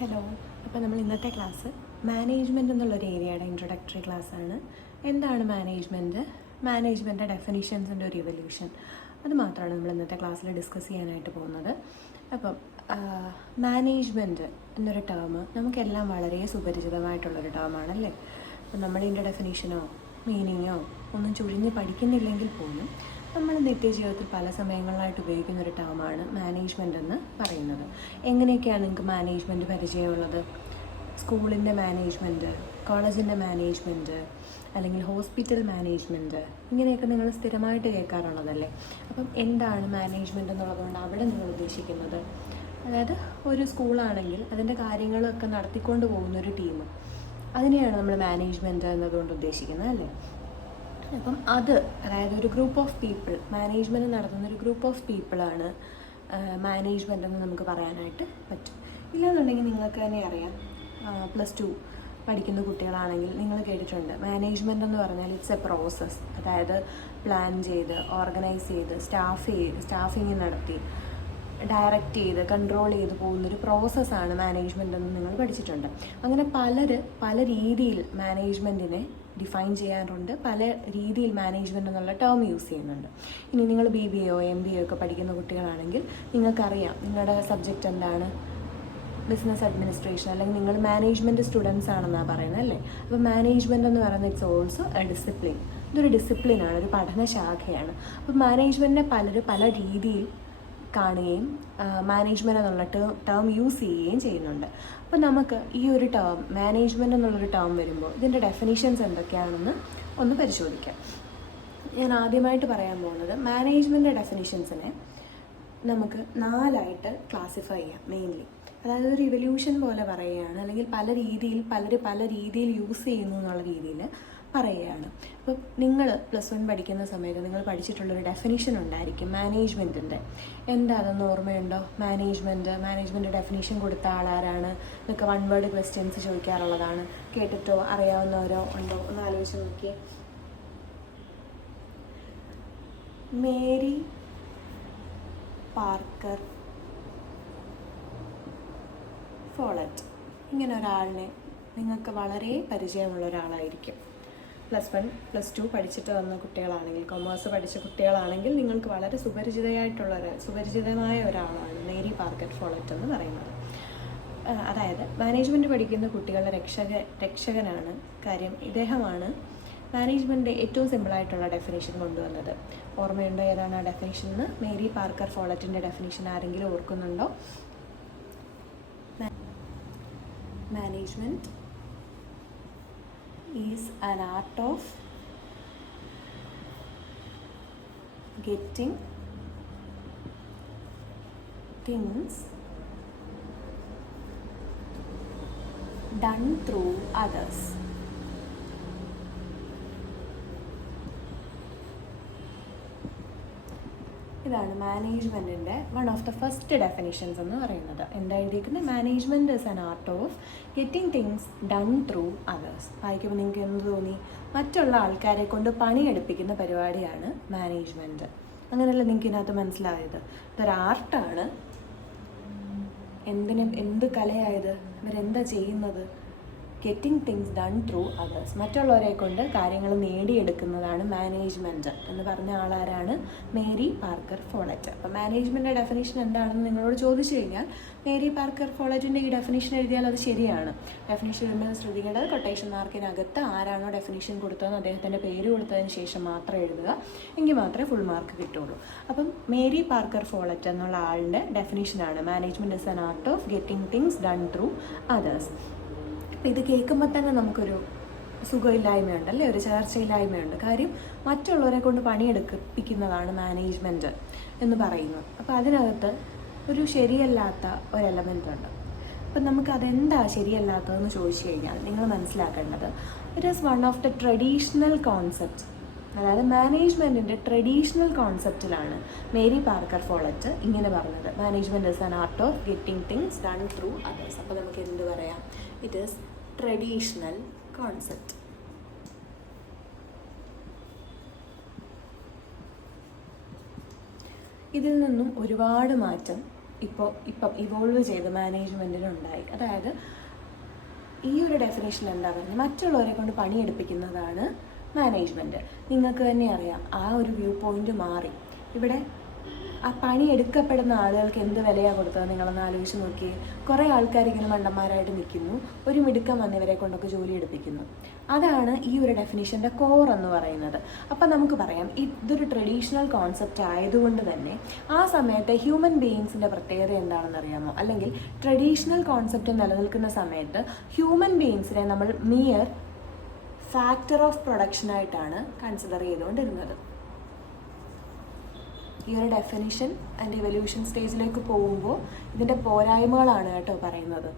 Hello. അപ്പോൾ നമ്മൾ ഇന്നത്തെ ക്ലാസ് മാനേജ്മെൻറ്റ് എന്നുള്ളൊരു ഏരിയയുടെ ഇൻട്രൊഡക്ടറി ക്ലാസ്സാണ്. എന്താണ് മാനേജ്മെൻറ്റ്, മാനേജ്മെൻറ്റ് ഡെഫിനിഷൻസിൻ്റെ ഒരു ഇവല്യൂഷൻ, അത് മാത്രമാണ് നമ്മൾ ഇന്നത്തെ ക്ലാസ്സിൽ ഡിസ്കസ് ചെയ്യാനായിട്ട് പോകുന്നത്. അപ്പം മാനേജ്മെൻറ്റ് എന്നൊരു ടേം നമുക്കെല്ലാം വളരെ സുപരിചിതമായിട്ടുള്ളൊരു ടേമാണല്ലേ. അപ്പം നമ്മളിതിൻ്റെ ഡെഫിനിഷനോ മീനിങ്ങോ ഒന്നും ചുഴിഞ്ഞ് പഠിക്കുന്നില്ലെങ്കിൽ പോലും നമ്മൾ നിത്യജീവിതത്തിൽ പല സമയങ്ങളിലായിട്ട് ഉപയോഗിക്കുന്ന ഒരു ടേമാണ് മാനേജ്മെൻ്റ് എന്ന് പറയുന്നത്. എങ്ങനെയൊക്കെയാണ് നിങ്ങൾക്ക് മാനേജ്മെൻറ്റ് പരിചയമുള്ളത്? സ്കൂളിൻ്റെ മാനേജ്മെൻറ്റ്, കോളേജിൻ്റെ മാനേജ്മെൻറ്റ്, അല്ലെങ്കിൽ ഹോസ്പിറ്റൽ മാനേജ്മെൻറ്റ്, ഇങ്ങനെയൊക്കെ നിങ്ങൾ സ്ഥിരമായിട്ട് കേൾക്കാറുള്ളതല്ലേ. അപ്പം എന്താണ് മാനേജ്മെൻറ്റ് എന്നുള്ളതുകൊണ്ട് അവിടെ നിങ്ങൾ ഉദ്ദേശിക്കുന്നത്? അതായത് ഒരു സ്കൂളാണെങ്കിൽ അതിൻ്റെ കാര്യങ്ങളൊക്കെ നടത്തിക്കൊണ്ട് പോകുന്നൊരു ടീം, അതിനെയാണ് നമ്മൾ മാനേജ്മെൻറ്റ് എന്നതുകൊണ്ട് ഉദ്ദേശിക്കുന്നത് അല്ലേ. അപ്പം അതായത് ഒരു ഗ്രൂപ്പ് ഓഫ് പീപ്പിൾ, മാനേജ്മെൻറ്റ് നടത്തുന്ന ഒരു ഗ്രൂപ്പ് ഓഫ് പീപ്പിളാണ് മാനേജ്മെൻ്റ് എന്ന് നമുക്ക് പറയാനായിട്ട് പറ്റും. ഇല്ലാന്നുണ്ടെങ്കിൽ നിങ്ങൾക്ക് തന്നെ അറിയാം, +2 പഠിക്കുന്ന കുട്ടികളാണെങ്കിൽ നിങ്ങൾ കേട്ടിട്ടുണ്ട് മാനേജ്മെൻ്റ് എന്ന് പറഞ്ഞാൽ ഇറ്റ്സ് എ പ്രോസസ്സ്. അതായത് പ്ലാൻ ചെയ്ത്, ഓർഗനൈസ് ചെയ്ത്, സ്റ്റാഫിങ് നടത്തി, ഡയറക്റ്റ് ചെയ്ത്, കൺട്രോൾ ചെയ്ത് പോകുന്നൊരു പ്രോസസ്സാണ് മാനേജ്മെൻ്റ് എന്ന് നിങ്ങൾ പഠിച്ചിട്ടുണ്ട്. അങ്ങനെ പല രീതിയിൽ മാനേജ്മെൻറ്റിനെ ഡിഫൈൻ ചെയ്യാറുണ്ട്, പല രീതിയിൽ മാനേജ്മെൻറ്റ് എന്നുള്ള ടേം യൂസ് ചെയ്യുന്നുണ്ട്. ഇനി നിങ്ങൾ BBA MBA ഒക്കെ പഠിക്കുന്ന കുട്ടികളാണെങ്കിൽ നിങ്ങൾക്കറിയാം നിങ്ങളുടെ സബ്ജക്റ്റ് എന്താണ്, ബിസിനസ് അഡ്മിനിസ്ട്രേഷൻ, അല്ലെങ്കിൽ നിങ്ങൾ മാനേജ്മെൻറ്റ് സ്റ്റുഡൻസ് ആണെന്നാണ് പറയുന്നത് അല്ലേ. അപ്പോൾ മാനേജ്മെൻറ്റ് എന്ന് പറയുന്നത് ഇറ്റ്സ് ഓൾസോ എ ഡിസിപ്ലിൻ. ഇതൊരു ഡിസിപ്ലിനാണ്, ഒരു പഠനശാഖയാണ്. അപ്പോൾ മാനേജ്മെൻറ്റിനെ പല രീതിയിൽ കാണുകയും മാനേജ്മെൻറ്റ് എന്നുള്ള ടേം യൂസ് ചെയ്യുകയും ചെയ്യുന്നുണ്ട്. അപ്പോൾ നമുക്ക് ഈ ഒരു ടേം മാനേജ്മെൻറ്റ് എന്നുള്ളൊരു ടേം വരുമ്പോൾ ഇതിൻ്റെ ഡെഫിനിഷൻസ് എന്തൊക്കെയാണെന്ന് ഒന്ന് പരിശോധിക്കാം. ഞാൻ ആദ്യമായിട്ട് പറയാൻ പോകുന്നത് മാനേജ്മെൻറ്റ് ഡെഫിനിഷൻസിനെ നമുക്ക് 4ആയിട്ട് ക്ലാസിഫൈ ചെയ്യാം മെയിൻലി. അതായത് ഒരു ഇവല്യൂഷൻ പോലെ പറയുകയാണ്, അല്ലെങ്കിൽ പല രീതിയിൽ യൂസ് ചെയ്യുന്നു എന്നുള്ള രീതിയിൽ പറയുകയാണ്. അപ്പോൾ നിങ്ങൾ +1 പഠിക്കുന്ന സമയത്ത് നിങ്ങൾ പഠിച്ചിട്ടുള്ളൊരു ഡെഫിനിഷൻ ഉണ്ടായിരിക്കും മാനേജ്മെൻറ്റിൻ്റെ. എന്താ അതൊന്ന് ഓർമ്മയുണ്ടോ? മാനേജ്മെൻറ്റ് ഡെഫിനിഷൻ കൊടുത്ത ആളാരാണ് എന്നൊക്കെ 1 വേർഡ് ക്വസ്റ്റ്യൻസ് ചോദിക്കാറുള്ളതാണ്. കേട്ടിട്ടോ അറിയാവുന്നവരോ ഉണ്ടോ ഒന്ന് ആലോചിച്ച് നോക്കിയേ. മേരി പാർക്കർ ഫോളറ്റ്, ഇങ്ങനെ ഒരാളിനെ നിങ്ങൾക്ക് വളരെ പരിചയമുള്ള ഒരാളായിരിക്കും. +1 +2 പഠിച്ചിട്ട് വന്ന കുട്ടികളാണെങ്കിൽ, കൊമേഴ്സ് പഠിച്ച കുട്ടികളാണെങ്കിൽ നിങ്ങൾക്ക് വളരെ സുപരിചിതമായ ഒരാളാണ് മേരി പാർക്കർ ഫോളറ്റ് എന്ന് പറയുന്നത്. അതായത് മാനേജ്മെൻറ്റ് പഠിക്കുന്ന കുട്ടികളുടെ രക്ഷകനാണ്. കാര്യം ഇദ്ദേഹമാണ് മാനേജ്മെൻറ്റിൻ്റെ ഏറ്റവും സിമ്പിളായിട്ടുള്ള ഡെഫിനേഷൻ കൊണ്ടുവന്നത്. ഓർമ്മയുണ്ടോ ഏതാണ് ആ ഡെഫിനേഷൻ എന്ന്? മേരി പാർക്കർ ഫോളറ്റിൻ്റെ ഡെഫിനേഷൻ ആരെങ്കിലും ഓർക്കുന്നുണ്ടോ? Management is an art of getting things done through others. ഇതാണ് മാനേജ്മെൻറ്റിൻ്റെ one of the first definitions എന്ന് പറയുന്നത്. എന്താ എഴുതിയിരിക്കുന്നത്? Management is an art of getting things done through others. വായിക്കുമ്പോൾ നിങ്ങൾക്ക് എന്ത് തോന്നി? മറ്റുള്ള ആൾക്കാരെ കൊണ്ട് പണിയെടുപ്പിക്കുന്ന പരിപാടിയാണ് മാനേജ്മെൻറ്റ്. അങ്ങനെയല്ല നിങ്ങൾക്ക് ഇതിനകത്ത് മനസ്സിലായത്? ഇതൊരു ആർട്ടാണ്. എന്ത് കലയായത്? ഇവരെന്താ ചെയ്യുന്നത്? Getting things done through others, മറ്റുള്ളവരെ കൊണ്ട് കാര്യങ്ങൾ നേടിയെടുക്കുന്നതാണ് മാനേജ്മെൻറ്റ് എന്ന് പറഞ്ഞ ആളാരാണ്? Mary Parker folate. അപ്പോൾ മാനേജ്മെൻറ്റിൻ്റെ ഡെഫിനേഷൻ എന്താണെന്ന് നിങ്ങളോട് ചോദിച്ചു കഴിഞ്ഞാൽ മേരി പാർക്കർ ഫോളറ്റിൻ്റെ ഈ ഡെഫിനേഷൻ എഴുതിയാൽ അത് ശരിയാണ്. ഡെഫിനേഷൻ എഴുതുമ്പോൾ ശ്രദ്ധിക്കേണ്ടത് കൊട്ടേഷൻ മാർക്കിനകത്ത് ആരാണോ ഡെഫിനേഷൻ കൊടുത്തതെന്ന് അദ്ദേഹത്തിൻ്റെ പേര് കൊടുത്തതിന് ശേഷം മാത്രം എഴുതുക, എങ്കിൽ മാത്രമേ ഫുൾ മാർക്ക് കിട്ടുള്ളൂ. അപ്പം മേരി പാർക്കർ ഫോളറ്റ് എന്നുള്ള ആളുടെ ഡെഫിനേഷനാണ് management is an art of getting things done through others. അപ്പോൾ ഇത് കേൾക്കുമ്പോൾ തന്നെ നമുക്കൊരു സുഖമില്ലായ്മയുണ്ട് അല്ലേ, ഒരു ചേർച്ചയില്ലായ്മയുണ്ട്. കാര്യം മറ്റുള്ളവരെ കൊണ്ട് പണിയെടുപ്പിക്കുന്നതാണ് മാനേജ്മെൻറ്റ് എന്ന് പറയുന്നു. അപ്പോൾ അതിനകത്ത് ഒരു ശരിയല്ലാത്ത ഒരു എലമെൻ്റ് ഉണ്ട്. അപ്പം നമുക്ക് അതെന്താ ശരിയല്ലാത്തതെന്ന് ചോദിച്ചു കഴിഞ്ഞാൽ നിങ്ങൾ മനസ്സിലാക്കേണ്ടത് it is one of the traditional concept. അതായത് മാനേജ്മെൻറ്റിൻ്റെ ട്രഡീഷണൽ കോൺസെപ്റ്റിലാണ് മേരി പാർക്കർ ഫോളറ്റ് ഇങ്ങനെ പറഞ്ഞത്, management is an art of getting things done through others. അപ്പോൾ നമുക്ക് എന്ത് പറയാം? It is traditional concept. ഇതിൽ നിന്നും ഒരുപാട് മാറ്റം ഇപ്പം ഇവോൾവ് ചെയ്ത് മാനേജ്മെൻറ്റിനുണ്ടായി. അതായത് ഈ ഒരു ഡെഫിനേഷൻ എന്താ പറയുന്നത്, മറ്റുള്ളവരെ കൊണ്ട് പണിയെടുപ്പിക്കുന്നതാണ് മാനേജ്മെൻറ്റ്. നിങ്ങൾക്ക് തന്നെ അറിയാം, ആ ഒരു വ്യൂ പോയിൻ്റ് മാറി. ഇവിടെ ആ പണി എടുക്കപ്പെടുന്ന ആളുകൾക്ക് എന്ത് വിലയാണ് കൊടുത്തത് നിങ്ങളൊന്ന് ആലോചിച്ച് നോക്കിയേ. കുറേ ആൾക്കാർ ഇങ്ങനെ മണ്ടന്മാരായിട്ട് നിൽക്കുന്നു, ഒരു മിടുക്കം വന്നവരെ കൊണ്ടൊക്കെ ജോലി എടുപ്പിക്കുന്നു. അതാണ് ഈ ഒരു ഡെഫിനിഷൻ്റെ കോർ എന്ന് പറയുന്നത്. അപ്പം നമുക്ക് പറയാം, ഇതൊരു ട്രഡീഷണൽ കോൺസെപ്റ്റ് ആയതുകൊണ്ട് തന്നെ ആ സമയത്തെ ഹ്യൂമൻ ബീയിങ്സിൻ്റെ പ്രത്യേകത എന്താണെന്ന് അറിയാമോ? അല്ലെങ്കിൽ ട്രഡീഷണൽ കോൺസെപ്റ്റ് നിലനിൽക്കുന്ന സമയത്ത് ഹ്യൂമൻ ബീയിങ്സിനെ നമ്മൾ മിയർ ഫാക്ടർ ഓഫ് പ്രൊഡക്ഷനായിട്ടാണ് കൺസിഡർ ചെയ്തുകൊണ്ടിരുന്നത്. ഈ ഒരു ഡെഫിനിഷൻ ആൻഡ് ഇവല്യൂഷൻ സ്റ്റേജിലേക്ക് പോകുമ്പോൾ ഇതിൻ്റെ പോരായ്മകളാണ് കേട്ടോ പറയുന്നത്.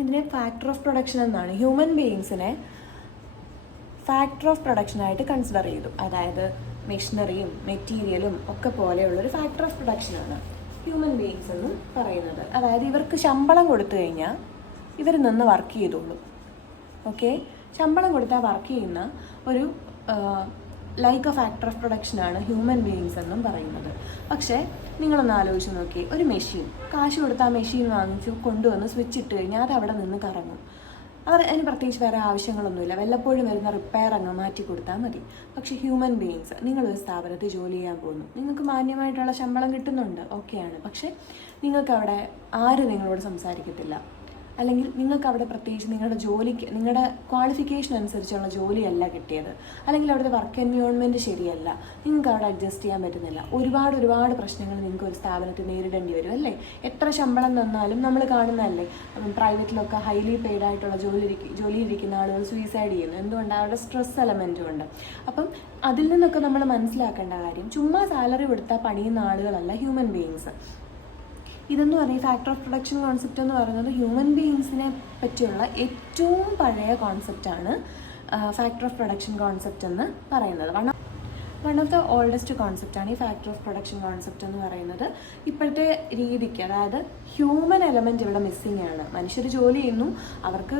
ഇതിനെ ഫാക്ടർ ഓഫ് പ്രൊഡക്ഷൻ എന്നാണ്, ഹ്യൂമൻ ബീയിങ്സിനെ ഫാക്ടർ ഓഫ് പ്രൊഡക്ഷനായിട്ട് കൺസിഡർ ചെയ്തു. അതായത് മെഷീനറിയും മെറ്റീരിയലും ഒക്കെ പോലെയുള്ളൊരു ഫാക്ടർ ഓഫ് പ്രൊഡക്ഷനാണ് ഹ്യൂമൻ ബീയിങ്സ് എന്ന് പറയുന്നത്. അതായത് ഇവർക്ക് ശമ്പളം കൊടുത്തു കഴിഞ്ഞാൽ ഇവർ നിന്ന് വർക്ക് ചെയ്തോളൂ. ഓക്കെ, ശമ്പളം കൊടുത്താൽ വർക്ക് ചെയ്യുന്ന ഒരു ലൈക്ക് എ ഫാക്ടർ ഓഫ് പ്രൊഡക്ഷനാണ് ഹ്യൂമൻ ബീയിങ്സ് എന്നും പറയുന്നത്. പക്ഷേ നിങ്ങളൊന്ന് ആലോചിച്ച് നോക്കി, ഒരു മെഷീൻ കാശ് കൊടുത്ത് ആ മെഷീൻ വാങ്ങിച്ചു കൊണ്ടുവന്ന് സ്വിച്ച് ഇട്ട് കഴിഞ്ഞാൽ അത് അവിടെ നിന്ന് കറങ്ങും. അതിന് പ്രത്യേകിച്ച് വേറെ ആവശ്യങ്ങളൊന്നുമില്ല, വല്ലപ്പോഴും വരുന്ന റിപ്പയർ അങ്ങ് മാറ്റി കൊടുത്താൽ മതി. പക്ഷേ ഹ്യൂമൻ ബീയിങ്സ്, നിങ്ങളൊരു സ്ഥാപനത്തിൽ ജോലി ചെയ്യാൻ പോകുന്നു, നിങ്ങൾക്ക് മാന്യമായിട്ടുള്ള ശമ്പളം കിട്ടുന്നുണ്ട്, ഓക്കെയാണ്. പക്ഷേ നിങ്ങൾക്ക് അവിടെ ആരും നിങ്ങളോട് സംസാരിക്കത്തില്ല, അല്ലെങ്കിൽ നിങ്ങൾക്ക് അവിടെ പ്രത്യേകിച്ച് നിങ്ങളുടെ ജോലിക്ക് നിങ്ങളുടെ ക്വാളിഫിക്കേഷൻ അനുസരിച്ചുള്ള ജോലിയല്ല കിട്ടിയത്, അല്ലെങ്കിൽ അവിടുത്തെ വർക്ക് എൻവയോൺമെൻറ്റ് ശരിയല്ല, നിങ്ങൾക്ക് അവിടെ അഡ്ജസ്റ്റ് ചെയ്യാൻ പറ്റുന്നില്ല. ഒരുപാട് പ്രശ്നങ്ങൾ നിങ്ങൾക്ക് ഒരു സ്ഥാപനത്തിൽ നേരിടേണ്ടി വരും അല്ലേ? എത്ര ശമ്പളം തന്നാലും നമ്മൾ കാണുന്നതല്ലേ, പ്രൈവറ്റിലൊക്കെ ഹൈലി പെയ്ഡ് ആയിട്ടുള്ള ജോലിയിരിക്കുന്ന ആളുകൾ സൂയിസൈഡ് ചെയ്യുന്നു. എന്തുകൊണ്ടാണ്? അവരുടെ സ്ട്രെസ് എലമെൻറ്റും ഉണ്ട്. അപ്പം അതിൽ നിന്നൊക്കെ നമ്മൾ മനസ്സിലാക്കേണ്ട കാര്യം, ചുമ്മാ സാലറി കൊടുത്താൽ പണിയുന്ന ആളുകളല്ല ഹ്യൂമൻ ബീയിങ്സ്. ഇതെന്ന് പറയുന്നത് ഫാക്ടർ ഓഫ് പ്രൊഡക്ഷൻ കോൺസെപ്റ്റ് എന്ന് പറയുന്നത് ഹ്യൂമൻ ബീയിങ്സിനെ പറ്റിയുള്ള ഏറ്റവും പഴയ കോൺസെപ്റ്റാണ് ഫാക്ടർ ഓഫ് പ്രൊഡക്ഷൻ കോൺസെപ്റ്റ് എന്ന് പറയുന്നത്. വൺ ഓഫ് ദ ഓൾഡസ്റ്റ് കോൺസെപ്റ്റാണ് ഈ ഫാക്ടർ ഓഫ് പ്രൊഡക്ഷൻ കോൺസെപ്റ്റ് എന്ന് പറയുന്നത്. ഇപ്പോഴത്തെ രീതിക്ക്, അതായത് ഹ്യൂമൻ എലമെൻറ്റ് ഇവിടെ മിസ്സിങ് ആണ്. മനുഷ്യർ ജോലി ചെയ്യുന്നു, അവർക്ക്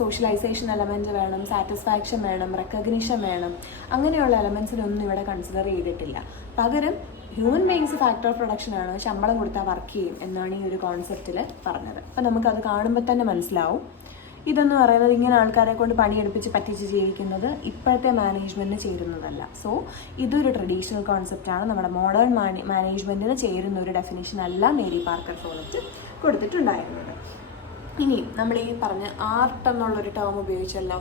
സോഷ്യലൈസേഷൻ എലമെൻറ്റ് വേണം, സാറ്റിസ്ഫാക്ഷൻ വേണം, റെക്കഗ്നിഷൻ വേണം, അങ്ങനെയുള്ള എലമെൻറ്റ്സിനൊന്നും ഇവിടെ കൺസിഡർ ചെയ്തിട്ടില്ല. പകരം ഹ്യൂമൻ ബീയിങ്സ് ഫാക്ടർ ഓഫ് പ്രൊഡക്ഷനാണ്, ശമ്പളം കൊടുത്താൽ വർക്ക് ചെയ്യും എന്നാണ് ഈ ഒരു കോൺസെപ്റ്റിൽ പറഞ്ഞത്. അപ്പം നമുക്കത് കാണുമ്പോൾ തന്നെ മനസ്സിലാവും, ഇതെന്ന് പറയുന്നത് ഇങ്ങനെ ആൾക്കാരെ കൊണ്ട് പണിയെടുപ്പിച്ച് പറ്റിച്ച് ജീവിക്കുന്നത് ഇപ്പോഴത്തെ മാനേജ്മെൻറ്റിന് ചേരുന്നതല്ല. സോ ഇതൊരു ട്രഡീഷണൽ കോൺസെപ്റ്റാണ്, നമ്മുടെ മോഡേൺ മാനേജ്മെൻറ്റിന് ചേരുന്ന ഒരു ഡെഫിനേഷൻ അല്ല മേരി പാർക്കർ ഫോളറ്റ് കൊടുത്തിട്ടുണ്ടായിരുന്നത്. ഇനി നമ്മൾ ഈ പറഞ്ഞ ആർട്ട് എന്നുള്ളൊരു ടേം ഉപയോഗിച്ചല്ലോ,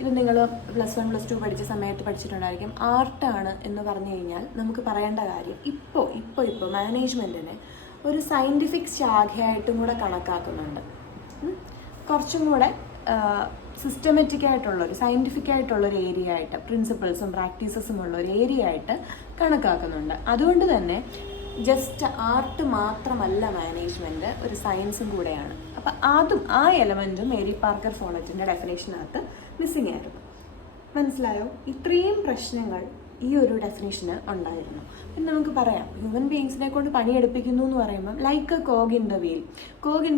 ഇത് നിങ്ങൾ +1 +2 പഠിച്ച സമയത്ത് പഠിച്ചിട്ടുണ്ടായിരിക്കും. ആർട്ടാണ് എന്ന് പറഞ്ഞു കഴിഞ്ഞാൽ നമുക്ക് പറയേണ്ട കാര്യം, ഇപ്പോൾ മാനേജ്മെൻറ്റിനെ ഒരു സയൻറ്റിഫിക് ശാഖയായിട്ടും കൂടെ കണക്കാക്കുന്നുണ്ട്. കുറച്ചും കൂടെ സിസ്റ്റമാറ്റിക് ആയിട്ടുള്ളൊരു സയൻറ്റിഫിക് ആയിട്ടുള്ളൊരു ഏരിയ ആയിട്ട്, പ്രിൻസിപ്പിൾസും പ്രാക്ടീസസും ഉള്ള ഒരു ഏരിയ ആയിട്ട് കണക്കാക്കുന്നുണ്ട്. അതുകൊണ്ട് തന്നെ ജസ്റ്റ് ആർട്ട് മാത്രമല്ല മാനേജ്മെൻറ്റ്, ഒരു സയൻസും കൂടെയാണ്. അപ്പം അതും ആ എലമെൻറ്റും മേരി പാർക്കർ ഫോളറ്റിൻ്റെ ഡെഫിനേഷനകത്ത് മിസ്സിങ് ആയിരുന്നു. മനസ്സിലായോ? ഇത്രയും പ്രശ്നങ്ങൾ ഈ ഒരു ഡെഫിനേഷന് ഉണ്ടായിരുന്നു. പിന്നെ നമുക്ക് പറയാം, ഹ്യൂമൻ ബീയിങ്സിനെ കൊണ്ട് പണിയെടുപ്പിക്കുന്നു എന്ന് പറയുമ്പം like A cog in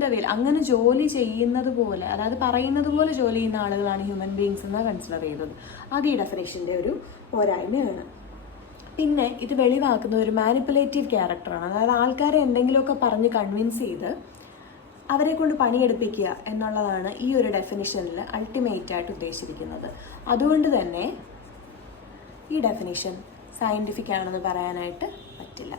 the wheel അങ്ങനെ ജോലി ചെയ്യുന്നത് പോലെ, അതായത് പറയുന്നത് പോലെ ജോലി ചെയ്യുന്ന ആളുകളാണ് ഹ്യൂമൻ ബീയിങ്സ് എന്ന് കൺസിഡർ ചെയ്തത്. അത് ഈ ഡെഫിനേഷൻ്റെ ഒരു പോരായ്മയാണ്. പിന്നെ ഇത് വെളിവാക്കുന്ന ഒരു മാനിപ്പുലേറ്റീവ് ക്യാരക്ടറാണ്. അതായത് ആൾക്കാരെ എന്തെങ്കിലുമൊക്കെ പറഞ്ഞ് കൺവിൻസ് ചെയ്ത് അവരെ കൊണ്ട് പണിയെടുപ്പിക്കുക എന്നുള്ളതാണ് ഈ ഒരു ഡെഫിനിഷനിൽ അൾട്ടിമേറ്റായിട്ട് ഉദ്ദേശിച്ചിരിക്കുന്നത്. അതുകൊണ്ട് തന്നെ ഈ ഡെഫിനിഷൻ സയൻറ്റിഫിക് ആണെന്ന് പറയാനായിട്ട് പറ്റില്ല.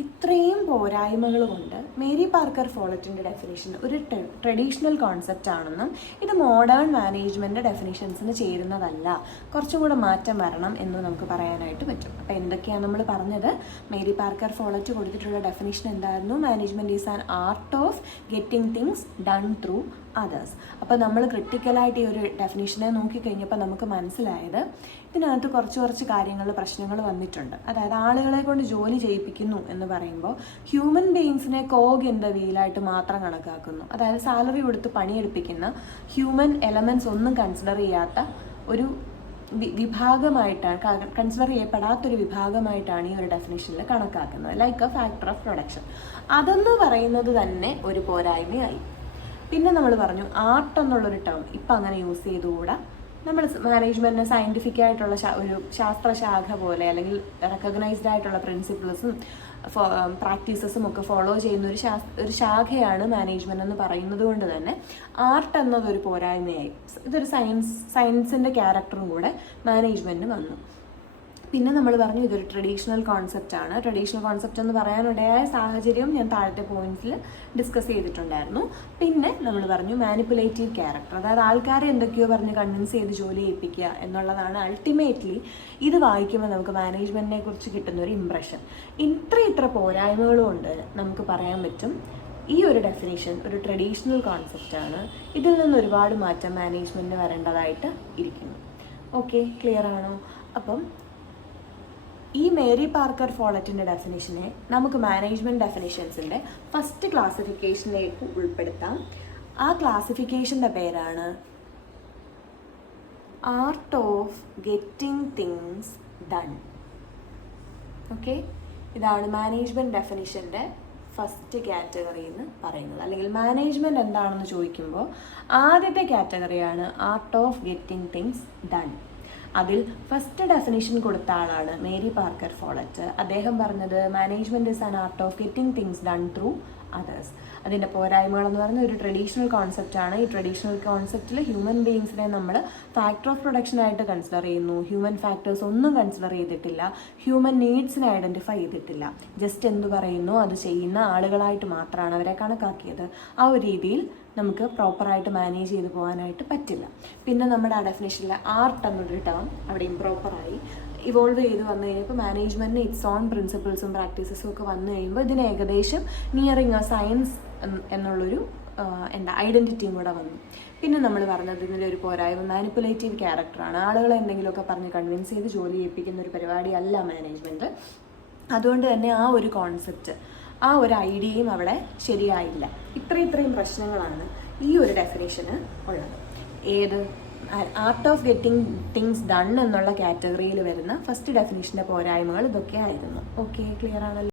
ഇത്രയും പോരായ്മകൾ കൊണ്ട് മേരി പാർക്കർ ഫോളറ്റിൻ്റെ ഡെഫിനിഷൻ ഒരു ട്രഡീഷണൽ കോൺസെപ്റ്റ് ആണെന്നും ഇത് മോഡേൺ മാനേജ്മെൻറ്റ് ഡെഫിനിഷൻസിന് ചേരുന്നതല്ല, കുറച്ചും കൂടെ മാറ്റം വരണം എന്നും നമുക്ക് പറയാനായിട്ട് പറ്റും. അപ്പോൾ എന്തൊക്കെയാണ് നമ്മൾ പറഞ്ഞത്? മേരി പാർക്കർ ഫോളറ്റ് കൊടുത്തിട്ടുള്ള ഡെഫിനിഷൻ എന്തായിരുന്നു? Management is an art of getting things done through others. അപ്പോൾ നമ്മൾ ക്രിട്ടിക്കലായിട്ട് ഈ ഒരു ഡെഫിനിഷനെ നോക്കിക്കഴിഞ്ഞപ്പോൾ നമുക്ക് മനസ്സിലായത് ഇതിനകത്ത് കുറച്ച് പ്രശ്നങ്ങൾ വന്നിട്ടുണ്ട്. അതായത് ആളുകളെ കൊണ്ട് ജോലി ചെയ്യിപ്പിക്കുന്നു എന്ന് പറയുമ്പോൾ ഹ്യൂമൻ ബീയിങ്സിനെ കോഗ് ഇൻ ദ വീലായിട്ട് മാത്രം കണക്കാക്കുന്നു. അതായത് സാലറി കൊടുത്ത് പണിയെടുപ്പിക്കുന്ന ഹ്യൂമൻ എലമെൻറ്റ്സ് ഒന്നും കൺസിഡർ ചെയ്യാത്ത ഒരു വിഭാഗമായിട്ടാണ്, കൺസിഡർ ചെയ്യപ്പെടാത്തൊരു വിഭാഗമായിട്ടാണ് ഈ ഒരു ഡെഫിനേഷനിൽ കണക്കാക്കുന്നത്, like a factor of production. അതെന്ന് പറയുന്നത് തന്നെ ഒരു പോരായ്മയായി. പിന്നെ നമ്മൾ പറഞ്ഞു ആർട്ട് എന്നുള്ളൊരു ടേം ഇപ്പം അങ്ങനെ യൂസ് ചെയ്തുകൂടാ. നമ്മൾ മാനേജ്മെൻറ്റിന് സയൻറ്റിഫിക് ആയിട്ടുള്ള ഒരു ശാസ്ത്രശാഖ പോലെ, അല്ലെങ്കിൽ റെക്കഗ്നൈസ്ഡ് ആയിട്ടുള്ള പ്രിൻസിപ്പിൾസും പ്രാക്ടീസസും ഒക്കെ ഫോളോ ചെയ്യുന്ന ഒരു ശാഖയാണ് മാനേജ്മെൻറ്റ് എന്ന് പറയുന്നത് കൊണ്ട് തന്നെ ആർട്ട് എന്നതൊരു പോരായ്മയായി. ഇതൊരു സയൻസിൻ്റെ ക്യാരക്ടറും കൂടെ മാനേജ്മെൻറ്റിന് വന്നു. പിന്നെ നമ്മൾ പറഞ്ഞു ഇതൊരു ട്രഡീഷണൽ കോൺസെപ്റ്റാണ്. ട്രഡീഷണൽ കോൺസെപ്റ്റ് എന്ന് പറയാനുണ്ടായ സാഹചര്യം ഞാൻ താഴത്തെ പോയിന്റ്സിൽ ഡിസ്കസ് ചെയ്തിട്ടുണ്ടായിരുന്നു. പിന്നെ നമ്മൾ പറഞ്ഞു മാനിപ്പുലേറ്റീവ് ക്യാരക്ടർ, അതായത് ആൾക്കാരെ എന്തൊക്കെയോ പറഞ്ഞ് കൺവിൻസ് ചെയ്ത് ജോലി ചെയ്യിപ്പിക്കുക എന്നുള്ളതാണ് അൾട്ടിമേറ്റ്ലി ഇത് വായിക്കുമ്പോൾ നമുക്ക് മാനേജ്മെൻറ്റിനെ കുറിച്ച് കിട്ടുന്ന ഒരു ഇംപ്രഷൻ. ഇത്ര പോരായ്മകളും ഉണ്ട് നമുക്ക് പറയാൻ പറ്റും. ഈ ഒരു ഡെഫിനേഷൻ ഒരു ട്രഡീഷണൽ കോൺസെപ്റ്റാണ്. ഇതിൽ നിന്ന് ഒരുപാട് മാറ്റം മാനേജ്മെൻറ്റിന് വരേണ്ടതായിട്ട് ഇരിക്കുന്നു. ഓക്കെ, ക്ലിയർ ആണോ? അപ്പം ഈ മേരി പാർക്കർ ഫോളറ്റിൻ്റെ ഡെഫിനേഷനെ നമുക്ക് മാനേജ്മെൻറ്റ് ഡെഫിനേഷൻസിൻ്റെ ഫസ്റ്റ് ക്ലാസിഫിക്കേഷനിലേക്ക് ഉൾപ്പെടുത്താം. ആ ക്ലാസിഫിക്കേഷൻ്റെ പേരാണ് art of getting things done. Okay, ഇതാണ് മാനേജ്മെൻറ്റ് ഡെഫിനേഷൻ്റെ ഫസ്റ്റ് കാറ്റഗറി എന്ന് പറയുന്നത്. അല്ലെങ്കിൽ മാനേജ്മെൻറ്റ് എന്താണെന്ന് ചോദിക്കുമ്പോൾ ആദ്യത്തെ കാറ്റഗറിയാണ് art of getting things done. അതിൽ ഫസ്റ്റ് ഡെഫിനിഷൻ കൊടുത്ത ആളാണ് മേരി പാർക്കർ ഫോളറ്റ്. അദ്ദേഹം പറഞ്ഞത് management is an art of getting things done through others. അതിൻ്റെ പോരായ്മകളെന്ന് പറയുന്നത് ഒരു ട്രഡീഷണൽ കോൺസെപ്റ്റാണ്. ഈ ട്രഡീഷണൽ കോൺസെപ്റ്റിൽ ഹ്യൂമൻ ബീയിങ്സിനെ നമ്മൾ ഫാക്ടർ ഓഫ് പ്രൊഡക്ഷനായിട്ട് കൺസിഡർ ചെയ്യുന്നു. ഹ്യൂമൻ ഫാക്ടേഴ്സ് ഒന്നും കൺസിഡർ ചെയ്തിട്ടില്ല. ഹ്യൂമൻ നീഡ്സിനെ ഐഡൻറ്റിഫൈ ചെയ്തിട്ടില്ല. ജസ്റ്റ് എന്ത് പറയുന്നു അത് ചെയ്യുന്ന ആളുകളായിട്ട് മാത്രമാണ് അവരെ കണക്കാക്കിയത്. ആ ഒരു രീതിയിൽ നമുക്ക് പ്രോപ്പറായിട്ട് മാനേജ് ചെയ്ത് പോകാനായിട്ട് പറ്റില്ല. പിന്നെ നമ്മുടെ ആ ഡെഫിനേഷനിലെ ആർട്ട് എന്നൊരു ടേം അവിടെ ഇംപ്രോപ്പറായി ഇവോൾവ് ചെയ്ത് വന്നു കഴിഞ്ഞപ്പോൾ മാനേജ്മെൻറ്റിന് ഇറ്റ്സ് ഓൺ പ്രിൻസിപ്പിൾസും പ്രാക്ടീസസും ഒക്കെ വന്നു കഴിയുമ്പോൾ ഇതിന് ഏകദേശം നിയറിങ് എ സയൻസ് എന്നുള്ളൊരു ഐഡൻറ്റിറ്റിയും കൂടെ വന്നു. പിന്നെ നമ്മൾ പറഞ്ഞത് ഇതിൻ്റെ ഒരു പോരായ്മ മാനിപ്പുലേറ്റീവ് ക്യാരക്ടറാണ്. ആളുകളെ എന്തെങ്കിലുമൊക്കെ പറഞ്ഞ് കൺവിൻസ് ചെയ്ത് ജോലി ചെയ്യിപ്പിക്കുന്ന ഒരു പരിപാടിയല്ല മാനേജ്മെൻറ്റ്. അതുകൊണ്ട് തന്നെ ആ ഒരു കോൺസെപ്റ്റ്, ആ ഒരു ഐഡിയയും അവിടെ ശരിയായില്ല. ഇത്രയും പ്രശ്നങ്ങളാണ് ഈ ഒരു ഡെഫിനേഷന് ഉള്ളത്. ഏത് art of getting things done എന്നുള്ള കാറ്റഗറിയിൽ വരുന്ന ഫസ്റ്റ് ഡെഫിനേഷൻ്റെ പോരായ്മകൾ ഇതൊക്കെ ആയിരുന്നു. ഓക്കെ, ക്ലിയർ ആണല്ലോ?